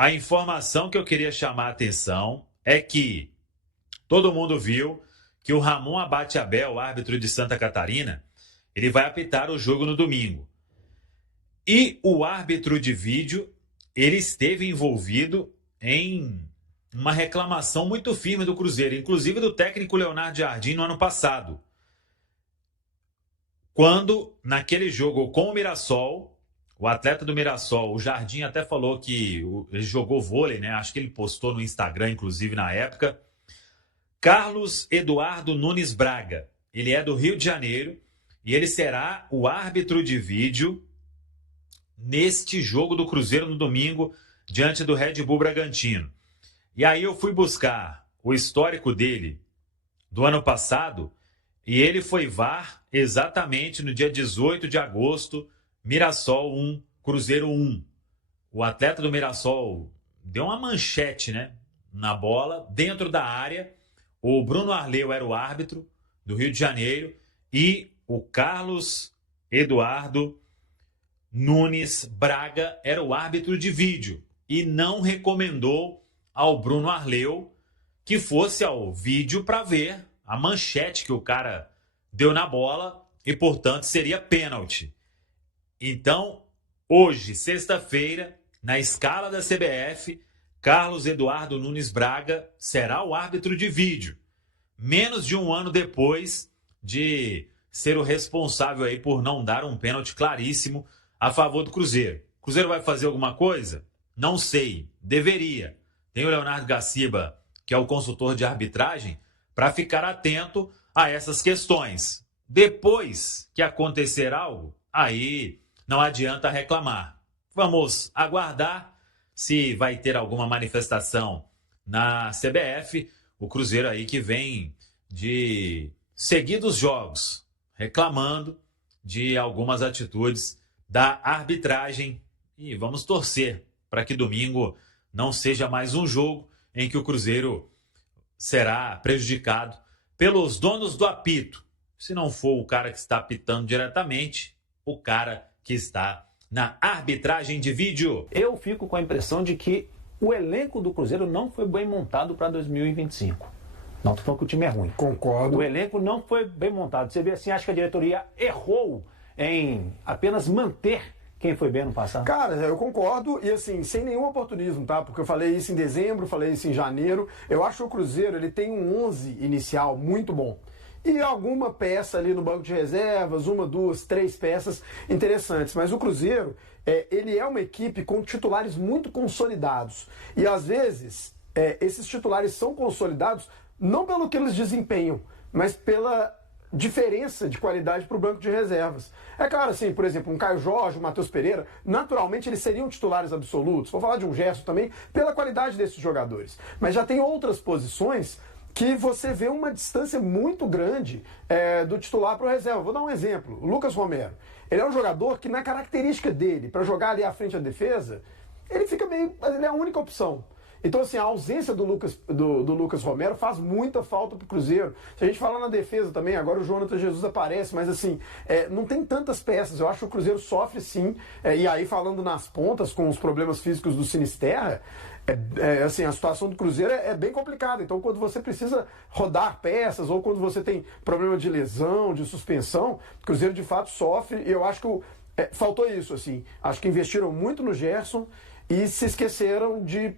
a informação que eu queria chamar a atenção é que todo mundo viu que o Ramon Abate Abel, árbitro de Santa Catarina, ele vai apitar o jogo no domingo. E o árbitro de vídeo, ele esteve envolvido em uma reclamação muito firme do Cruzeiro, inclusive do técnico Leonardo Jardim no ano passado. Quando, naquele jogo com o Mirassol, o atleta do Mirassol, o Jardim até falou que ele jogou vôlei, né? Acho que ele postou no Instagram, inclusive, na época. Carlos Eduardo Nunes Braga. Ele é do Rio de Janeiro e ele será o árbitro de vídeo neste jogo do Cruzeiro no domingo, diante do Red Bull Bragantino. E aí eu fui buscar o histórico dele do ano passado e ele foi VAR exatamente no dia 18 de agosto, Mirassol 1, Cruzeiro 1. O atleta do Mirassol deu uma manchete, né, na bola, dentro da área. O Bruno Arleu era o árbitro do Rio de Janeiro e o Carlos Eduardo Nunes Braga era o árbitro de vídeo e não recomendou ao Bruno Arleu que fosse ao vídeo para ver a manchete que o cara deu na bola e, portanto, seria pênalti. Então, hoje, sexta-feira, na escala da CBF, Carlos Eduardo Nunes Braga será o árbitro de vídeo, menos de um ano depois de ser o responsável aí por não dar um pênalti claríssimo a favor do Cruzeiro. O Cruzeiro vai fazer alguma coisa? Não sei, deveria. Tem o Leonardo Gaciba, que é o consultor de arbitragem, para ficar atento a essas questões. Depois que acontecer algo, aí não adianta reclamar. Vamos aguardar se vai ter alguma manifestação na CBF. O Cruzeiro aí que vem de seguidos jogos, reclamando de algumas atitudes da arbitragem. E vamos torcer para que domingo não seja mais um jogo em que o Cruzeiro será prejudicado pelos donos do apito. Se não for o cara que está apitando diretamente, o cara que está na arbitragem de vídeo. Eu fico com a impressão de que o elenco do Cruzeiro não foi bem montado para 2025. Não estou falando que o time é ruim. Concordo. O elenco não foi bem montado. Você vê assim, acho que a diretoria errou em apenas manter quem foi bem no passado. Cara, eu concordo e assim, sem nenhum oportunismo, tá? Porque eu falei isso em dezembro, falei isso em janeiro. Eu acho que o Cruzeiro, ele tem um 11 inicial muito bom. E alguma peça ali no banco de reservas, uma, duas, três peças interessantes. Mas o Cruzeiro, ele é uma equipe com titulares muito consolidados. E às vezes, esses titulares são consolidados não pelo que eles desempenham, mas pela diferença de qualidade para o banco de reservas. É claro, assim, por exemplo, um Caio Jorge, um Matheus Pereira, naturalmente eles seriam titulares absolutos. Vou falar de um Gerson também, pela qualidade desses jogadores. Mas já tem outras posições que você vê uma distância muito grande do titular para o reserva. Vou dar um exemplo. O Lucas Romero. Ele é um jogador que, na característica dele, para jogar ali à frente da defesa, ele é a única opção. Então, assim, a ausência do Lucas Romero faz muita falta pro Cruzeiro. Se a gente falar na defesa também, agora o Jonathan Jesus aparece, mas assim, não tem tantas peças. Eu acho que o Cruzeiro sofre sim. E aí, falando nas pontas, com os problemas físicos do Sinisterra, assim, a situação do Cruzeiro é bem complicada. Então, quando você precisa rodar peças, ou quando você tem problema de lesão, de suspensão, o Cruzeiro de fato sofre. E eu acho que faltou isso, assim. Acho que investiram muito no Gerson e se esqueceram de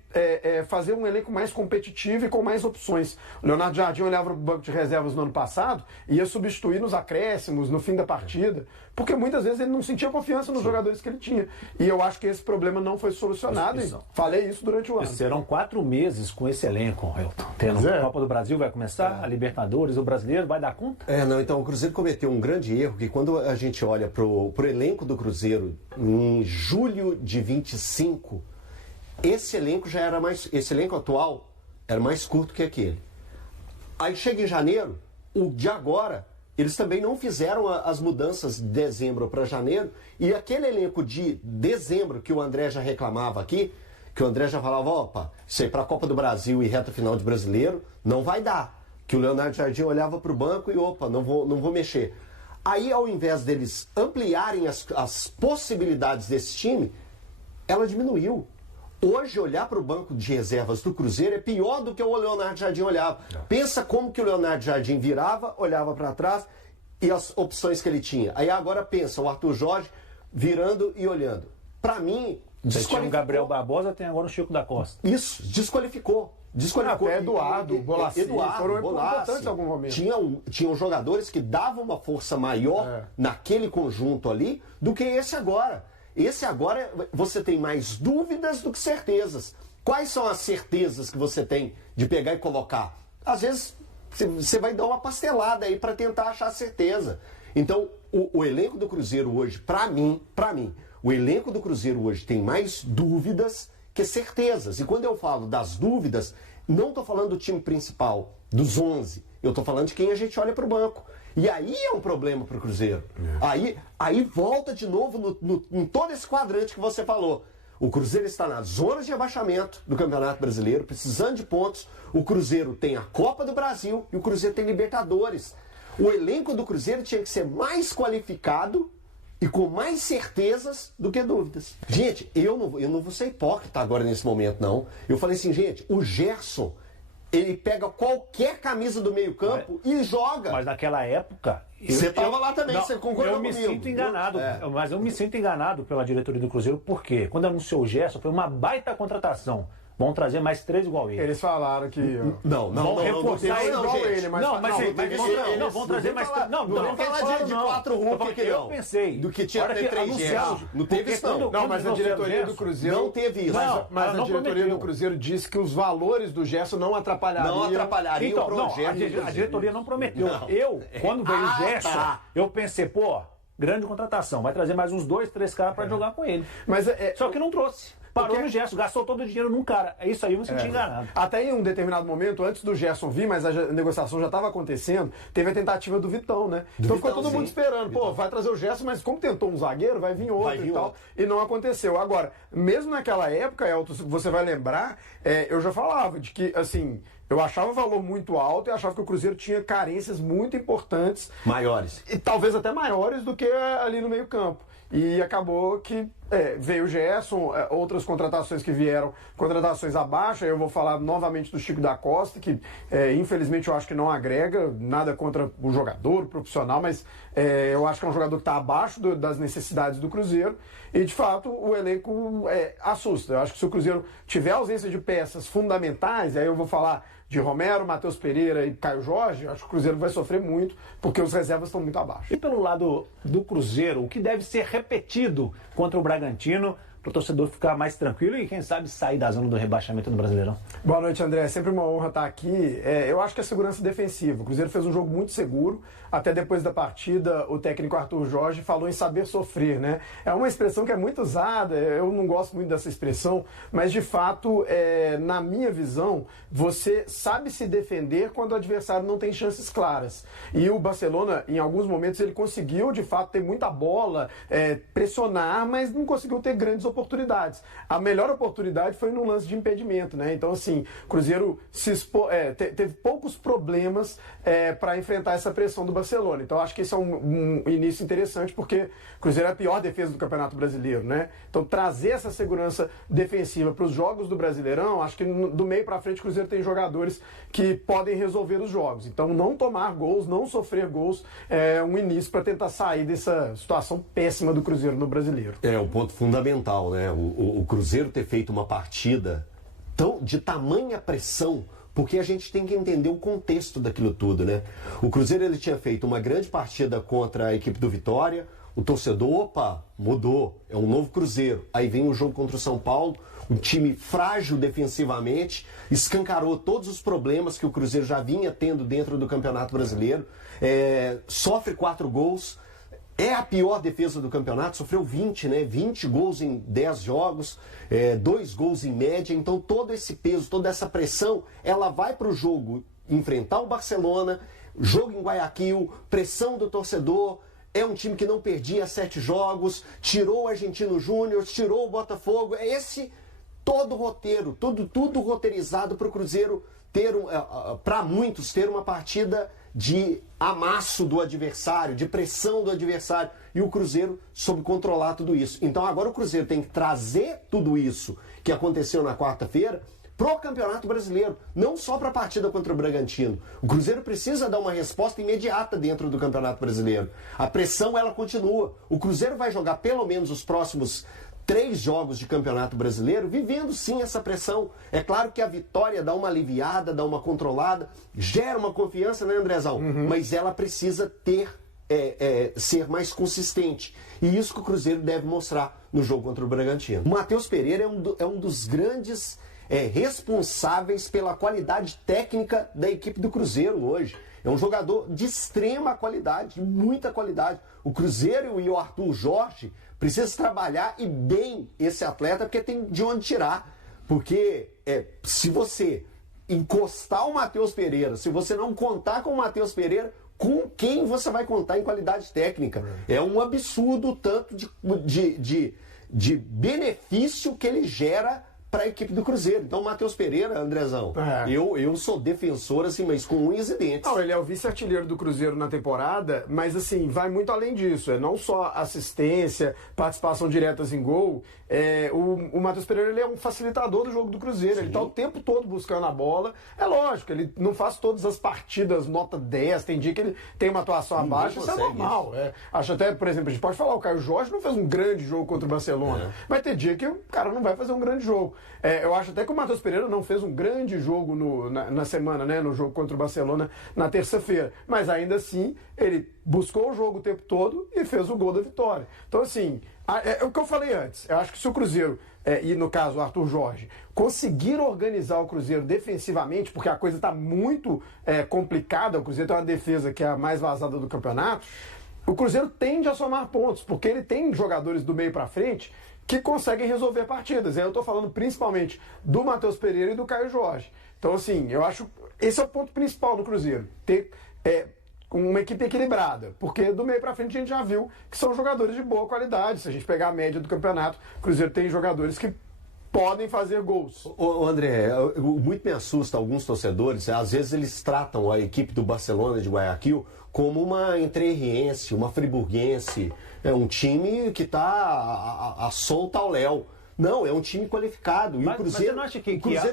fazer um elenco mais competitivo e com mais opções. O Leonardo Jardim olhava para o banco de reservas no ano passado e ia substituir nos acréscimos, no fim da partida, porque muitas vezes ele não sentia confiança nos jogadores que ele tinha. E eu acho que esse problema não foi solucionado e falei isso durante o ano. Serão 4 meses com esse elenco, Hilton. Tendo a Copa do Brasil vai começar, a Libertadores, o Brasileiro, vai dar conta? Então o Cruzeiro cometeu um grande erro, que quando a gente olha pro elenco do Cruzeiro em julho de 25, esse elenco atual era mais curto que aquele. Aí chega em janeiro, o de agora, eles também não fizeram as mudanças de dezembro para janeiro, e aquele elenco de dezembro que o André já reclamava aqui, que o André já falava, opa, isso aí para a Copa do Brasil e reta final de Brasileiro, não vai dar. Que o Leonardo Jardim olhava para o banco e, opa, não vou mexer. Aí, ao invés deles ampliarem as possibilidades desse time, ela diminuiu. Hoje, olhar para o banco de reservas do Cruzeiro é pior do que o Leonardo Jardim olhava. Pensa como que o Leonardo Jardim virava, olhava para trás e as opções que ele tinha. Aí agora pensa, o Arthur Jorge virando e olhando. Para mim, Você tinha o Gabriel Barbosa, tem agora o Chico da Costa. Isso, desqualificou. Até Eduardo, Bolassi, foram importantes em algum momento. Tinham jogadores que davam uma força maior naquele conjunto ali do que esse agora. Esse agora, você tem mais dúvidas do que certezas. Quais são as certezas que você tem de pegar e colocar? Às vezes, você vai dar uma pastelada aí para tentar achar certeza. Então, o elenco do Cruzeiro hoje, para mim, o elenco do Cruzeiro hoje tem mais dúvidas que certezas. E quando eu falo das dúvidas, não estou falando do time principal, dos 11. Eu estou falando de quem a gente olha para o banco. E aí é um problema para o Cruzeiro. Aí volta de novo em todo esse quadrante que você falou. O Cruzeiro está na zona de abaixamento do Campeonato Brasileiro, precisando de pontos. O Cruzeiro tem a Copa do Brasil e o Cruzeiro tem Libertadores. O elenco do Cruzeiro tinha que ser mais qualificado e com mais certezas do que dúvidas. Gente, eu não vou ser hipócrita agora nesse momento, não. Eu falei assim, gente, o Gerson, ele pega qualquer camisa do meio-campo e joga. Mas naquela época... Você estava lá também, você concordou comigo. Eu me sinto enganado, mas eu me sinto enganado pela diretoria do Cruzeiro, porque quando anunciou o Gerson, foi uma baita contratação. Vão trazer mais 3 igual ele. Eles falaram que... Não, reforçar ele igual ele, mas... Não, vão trazer mais... Não falar de 4 Hulk aqui, não. Eu pensei... Do que tinha até 3 Gerson. Não teve isso, não. Não, mas a diretoria do Cruzeiro... Não teve isso. Mas a diretoria do Cruzeiro disse que os valores do Gerson não atrapalhariam... Não atrapalhariam o projeto. A diretoria não prometeu. Quando veio o Gerson, eu pensei, grande contratação. Vai trazer mais uns 2, 3 caras pra jogar com ele. Só que não trouxe. Parou no Gerson, gastou todo o dinheiro num cara. É isso aí, eu me senti enganado. Até em um determinado momento, antes do Gerson vir, mas a negociação já estava acontecendo, teve a tentativa do Vitão, né? Então ficou todo mundo esperando. Vai trazer o Gerson, mas como tentou um zagueiro, vai vir outro e tal. E não aconteceu. Agora, mesmo naquela época, Elton, você vai lembrar, eu já falava de que, assim... Eu achava o valor muito alto e achava que o Cruzeiro tinha carências muito importantes. Maiores. E talvez até maiores do que ali no meio campo. E acabou que veio o Gerson, outras contratações que vieram, contratações abaixo. Aí eu vou falar novamente do Chico da Costa, que infelizmente eu acho que não agrega nada contra o jogador, o profissional, mas eu acho que é um jogador que está abaixo das necessidades do Cruzeiro. E de fato o elenco assusta. Eu acho que se o Cruzeiro tiver ausência de peças fundamentais, aí eu vou falar de Romero, Matheus Pereira e Caio Jorge, acho que o Cruzeiro vai sofrer muito, porque os reservas estão muito abaixo. E pelo lado do Cruzeiro, o que deve ser repetido contra o Bragantino, para o torcedor ficar mais tranquilo e, quem sabe, sair da zona do rebaixamento do Brasileirão? Boa noite, André. É sempre uma honra estar aqui. Eu acho que a segurança defensiva. O Cruzeiro fez um jogo muito seguro. Até depois da partida, o técnico Arthur Jorge falou em saber sofrer, né? É uma expressão que é muito usada, eu não gosto muito dessa expressão, mas, de fato, na minha visão, você sabe se defender quando o adversário não tem chances claras. E o Barcelona, em alguns momentos, ele conseguiu, de fato, ter muita bola, pressionar, mas não conseguiu ter grandes oportunidades. A melhor oportunidade foi no lance de impedimento, né? Então, assim, o Cruzeiro teve poucos problemas para enfrentar essa pressão do Barcelona. Então, acho que esse é um início interessante, porque o Cruzeiro é a pior defesa do Campeonato Brasileiro, né? Então, trazer essa segurança defensiva para os jogos do Brasileirão, acho que do meio para frente o Cruzeiro tem jogadores que podem resolver os jogos. Então, não tomar gols, não sofrer gols é um início para tentar sair dessa situação péssima do Cruzeiro no Brasileiro. É um ponto fundamental, né? O Cruzeiro ter feito uma partida de tamanha pressão, porque a gente tem que entender o contexto daquilo tudo, né? O Cruzeiro ele tinha feito uma grande partida contra a equipe do Vitória, o torcedor, mudou, é um novo Cruzeiro. Aí vem o jogo contra o São Paulo, um time frágil defensivamente, escancarou todos os problemas que o Cruzeiro já vinha tendo dentro do Campeonato Brasileiro, sofre 4 gols, é a pior defesa do campeonato, sofreu 20, né? 20 gols em 10 jogos, 2 gols em média. Então todo esse peso, toda essa pressão, ela vai para o jogo enfrentar o Barcelona, jogo em Guayaquil, pressão do torcedor. É um time que não perdia 7 jogos, tirou o Argentino Júnior, tirou o Botafogo. É esse todo o roteiro, tudo roteirizado para o Cruzeiro ter, para muitos, ter uma partida de amasso do adversário, de pressão do adversário, e o Cruzeiro soube controlar tudo isso. Então agora o Cruzeiro tem que trazer tudo isso que aconteceu na quarta-feira pro Campeonato Brasileiro, não só para a partida contra o Bragantino. O Cruzeiro precisa dar uma resposta imediata dentro do Campeonato Brasileiro. A pressão, ela continua. O Cruzeiro vai jogar pelo menos os próximos 3 jogos de Campeonato Brasileiro, vivendo sim essa pressão. É claro que a vitória dá uma aliviada, dá uma controlada, gera uma confiança, né, Andrezão? Mas ela precisa ser mais consistente. E isso que o Cruzeiro deve mostrar no jogo contra o Bragantino. O Matheus Pereira é um dos grandes responsáveis pela qualidade técnica da equipe do Cruzeiro hoje. É um jogador de extrema qualidade, de muita qualidade. O Cruzeiro e o Arthur Jorge precisam trabalhar e bem esse atleta, porque tem de onde tirar. Porque se você encostar o Matheus Pereira, se você não contar com o Matheus Pereira, com quem você vai contar em qualidade técnica? É um absurdo o tanto de benefício que ele gera para a equipe do Cruzeiro. Então, o Matheus Pereira, Andrezão, eu sou defensor, assim, mas com unhas e dentes. Não, ele é o vice-artilheiro do Cruzeiro na temporada, mas, assim, vai muito além disso. É não só assistência, participação diretas em gol. O Matheus Pereira, ele é um facilitador do jogo do Cruzeiro. Sim. Ele está o tempo todo buscando a bola. É lógico, ele não faz todas as partidas nota 10. Tem dia que ele tem uma atuação abaixo, isso é normal. Acho até, por exemplo, a gente pode falar, o Caio Jorge não fez um grande jogo contra o Barcelona. Vai ter dia que o cara não vai fazer um grande jogo. Eu acho até que o Matheus Pereira não fez um grande jogo na semana, né? No jogo contra o Barcelona na terça-feira. Mas ainda assim, ele buscou o jogo o tempo todo e fez o gol da vitória. Então, assim, é o que eu falei antes. Eu acho que se o Cruzeiro, e no caso o Arthur Jorge, conseguir organizar o Cruzeiro defensivamente, porque a coisa está muito complicada, o Cruzeiro tem uma defesa que é a mais vazada do campeonato, o Cruzeiro tende a somar pontos, porque ele tem jogadores do meio para frente que conseguem resolver partidas. Eu estou falando principalmente do Matheus Pereira e do Caio Jorge. Então, assim, eu acho esse é o ponto principal do Cruzeiro. Ter uma equipe equilibrada. Porque do meio para frente a gente já viu que são jogadores de boa qualidade. Se a gente pegar a média do campeonato, o Cruzeiro tem jogadores que podem fazer gols. Ô André, muito me assusta alguns torcedores, às vezes eles tratam a equipe do Barcelona de Guayaquil como uma entrerriense, uma friburguense, um time que está a solta ao léu. Não, é um time qualificado. E o Cruzeiro,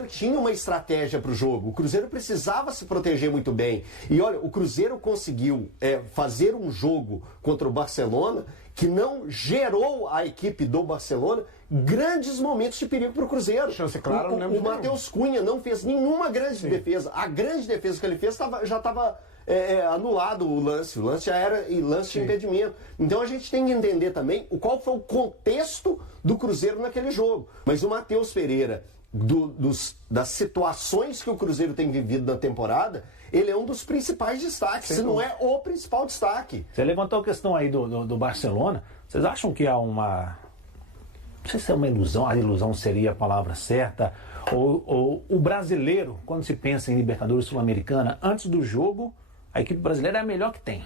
tinha uma estratégia para o jogo. O Cruzeiro precisava se proteger muito bem. E olha, o Cruzeiro conseguiu fazer um jogo contra o Barcelona que não gerou à equipe do Barcelona grandes momentos de perigo para o Cruzeiro. Chance clara, o Matheus Cunha não fez nenhuma grande defesa. A grande defesa que ele fez já estava anulado o lance. O lance já era lance de impedimento. Então a gente tem que entender também qual foi o contexto do Cruzeiro naquele jogo. Mas o Matheus Pereira, das situações que o Cruzeiro tem vivido na temporada, ele é um dos principais destaques, se não é o principal destaque. Você levantou a questão aí do Barcelona. Vocês acham que há uma... Não sei se é uma ilusão, a ilusão seria a palavra certa, ou o brasileiro, quando se pensa em Libertadores Sul-Americana, antes do jogo, a equipe brasileira é a melhor que tem.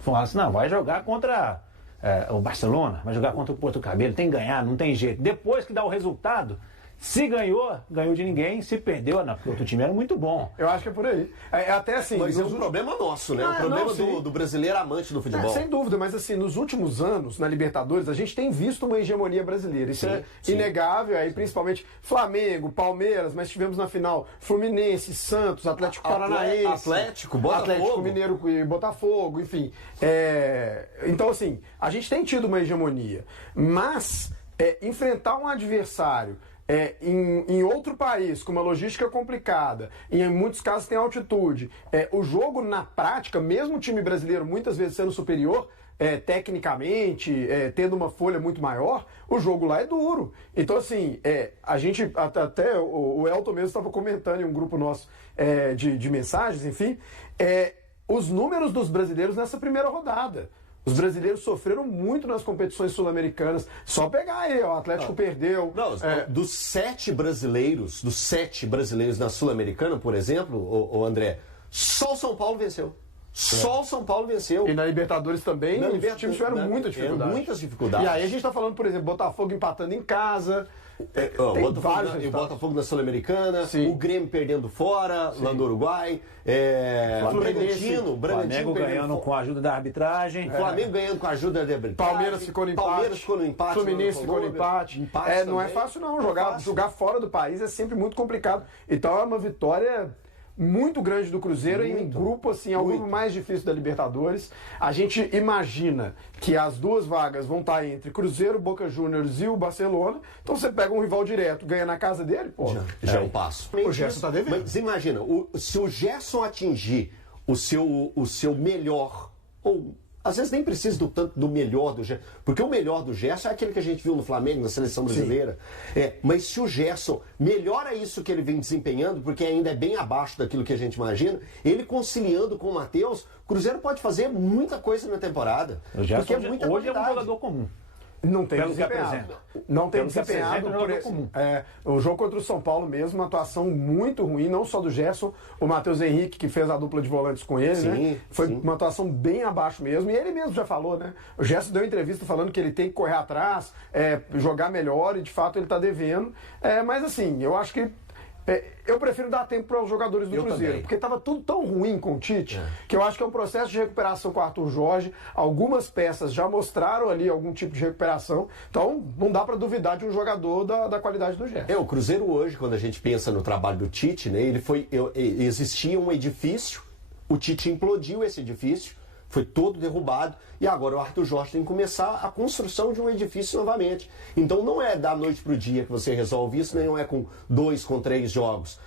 Fala assim, não, vai jogar contra o Barcelona, vai jogar contra o Porto Cabelo, tem que ganhar, não tem jeito. Depois que dá o resultado, se ganhou, ganhou de ninguém, se perdeu, porque o outro time era muito bom. Eu acho que é por aí. Até assim... Mas é um problema nosso, né? O problema do brasileiro amante do futebol. Sem dúvida, mas assim, nos últimos anos, na Libertadores, a gente tem visto uma hegemonia brasileira. Isso é inegável, aí principalmente Flamengo, Palmeiras, mas tivemos na final Fluminense, Santos, Atlético Paranaense, Atlético, Botafogo. Atlético Mineiro e Botafogo, enfim. Então, assim, a gente tem tido uma hegemonia, mas enfrentar um adversário em outro país, com uma logística complicada, e em muitos casos tem altitude, o jogo na prática, mesmo o time brasileiro muitas vezes sendo superior tecnicamente, tendo uma folha muito maior, o jogo lá é duro. Então assim, a gente, até o Elton mesmo estava comentando em um grupo nosso de mensagens, enfim, os números dos brasileiros nessa primeira rodada. Os brasileiros sofreram muito nas competições sul-americanas. Só pegar aí, o Atlético perdeu. Dos 7 brasileiros na Sul-Americana, por exemplo, o André, só o São Paulo venceu. Só o São Paulo venceu. E na Libertadores também, os times tiveram muita dificuldade. Muitas dificuldades. E aí a gente está falando, por exemplo, Botafogo empatando em casa. O Botafogo na Sul-Americana, o Grêmio perdendo fora, lá no Uruguai, o Flamengo ganhando com a ajuda da arbitragem. Flamengo ganhando com a ajuda da arbitragem. Palmeiras ficou no empate. Fluminense ficou no empate. Não é fácil não, jogar fora do país é sempre muito complicado. Então é uma vitória muito grande do Cruzeiro em um grupo assim, é o grupo mais difícil da Libertadores. A gente imagina que as duas vagas vão estar entre Cruzeiro, Boca Juniors e o Barcelona. Então você pega um rival direto, ganha na casa dele, pô. Já é um passo. O Gerson tá devendo. Mas imagina, se o Gerson atingir o seu melhor, ou às vezes nem precisa tanto do melhor do Gerson, porque o melhor do Gerson é aquele que a gente viu no Flamengo, na seleção brasileira. Mas se o Gerson melhora isso que ele vem desempenhando, porque ainda é bem abaixo daquilo que a gente imagina, ele conciliando com o Matheus, o Cruzeiro pode fazer muita coisa na temporada. O Gerson hoje é um jogador comum. Não tem desempenhado. Não tem desempenhado. O jogo contra o São Paulo mesmo, uma atuação muito ruim, não só do Gerson, o Matheus Henrique, que fez a dupla de volantes com ele, né? Foi uma atuação bem abaixo mesmo. E ele mesmo já falou, né? O Gerson deu entrevista falando que ele tem que correr atrás, jogar melhor, e de fato ele está devendo. Mas assim, eu acho que eu prefiro dar tempo para os jogadores do Cruzeiro, porque estava tudo tão ruim com o Tite, que eu acho que é um processo de recuperação com o Arthur Jorge. Algumas peças já mostraram ali algum tipo de recuperação, então não dá para duvidar de um jogador da qualidade do Gerson. O Cruzeiro hoje, quando a gente pensa no trabalho do Tite, né, existia um edifício, o Tite implodiu esse edifício, foi todo derrubado, e agora o Arthur Jorge tem que começar a construção de um edifício novamente. Então não é da noite para o dia que você resolve isso, nem não é com 2, com 3 jogos.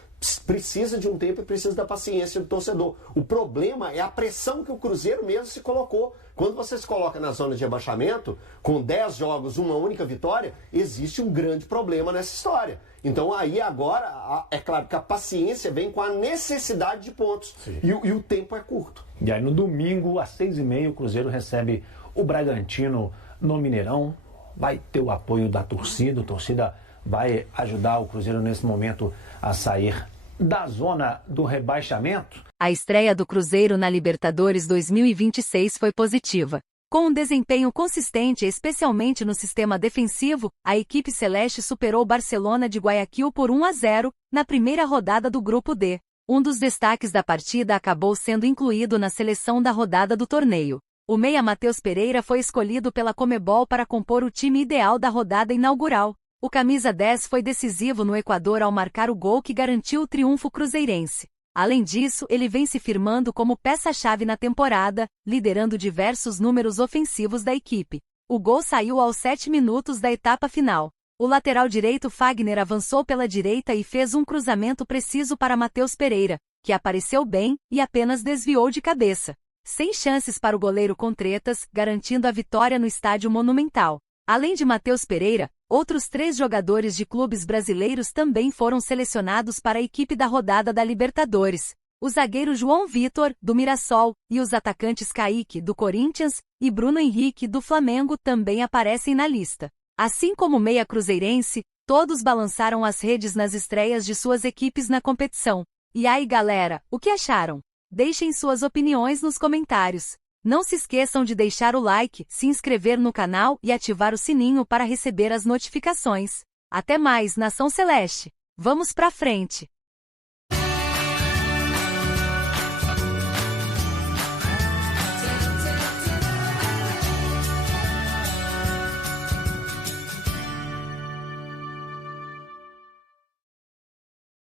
Precisa de um tempo e precisa da paciência do torcedor. O problema é a pressão que o Cruzeiro mesmo se colocou. Quando você se coloca na zona de rebaixamento, com 10 jogos, uma única vitória, existe um grande problema nessa história. Então aí agora, é claro que a paciência vem com a necessidade de pontos. E o tempo é curto. E aí no domingo, às 6h30, o Cruzeiro recebe o Bragantino no Mineirão. Vai ter o apoio da torcida. A torcida vai ajudar o Cruzeiro nesse momento a sair da zona do rebaixamento. A estreia do Cruzeiro na Libertadores 2026 foi positiva. Com um desempenho consistente, especialmente no sistema defensivo, a equipe celeste superou o Barcelona de Guayaquil por 1-0, na primeira rodada do Grupo D. Um dos destaques da partida acabou sendo incluído na seleção da rodada do torneio. O meia Matheus Pereira foi escolhido pela Conmebol para compor o time ideal da rodada inaugural. O camisa 10 foi decisivo no Equador ao marcar o gol que garantiu o triunfo cruzeirense. Além disso, ele vem se firmando como peça-chave na temporada, liderando diversos números ofensivos da equipe. O gol saiu aos 7 minutos da etapa final. O lateral direito Fagner avançou pela direita e fez um cruzamento preciso para Matheus Pereira, que apareceu bem e apenas desviou de cabeça. Sem chances para o goleiro Contretas, garantindo a vitória no estádio Monumental. Além de Matheus Pereira, outros 3 jogadores de clubes brasileiros também foram selecionados para a equipe da rodada da Libertadores. O zagueiro João Vitor, do Mirassol, e os atacantes Kaique, do Corinthians, e Bruno Henrique, do Flamengo, também aparecem na lista. Assim como o meia cruzeirense, todos balançaram as redes nas estreias de suas equipes na competição. E aí, galera, o que acharam? Deixem suas opiniões nos comentários. Não se esqueçam de deixar o like, se inscrever no canal e ativar o sininho para receber as notificações. Até mais, Nação Celeste! Vamos pra frente!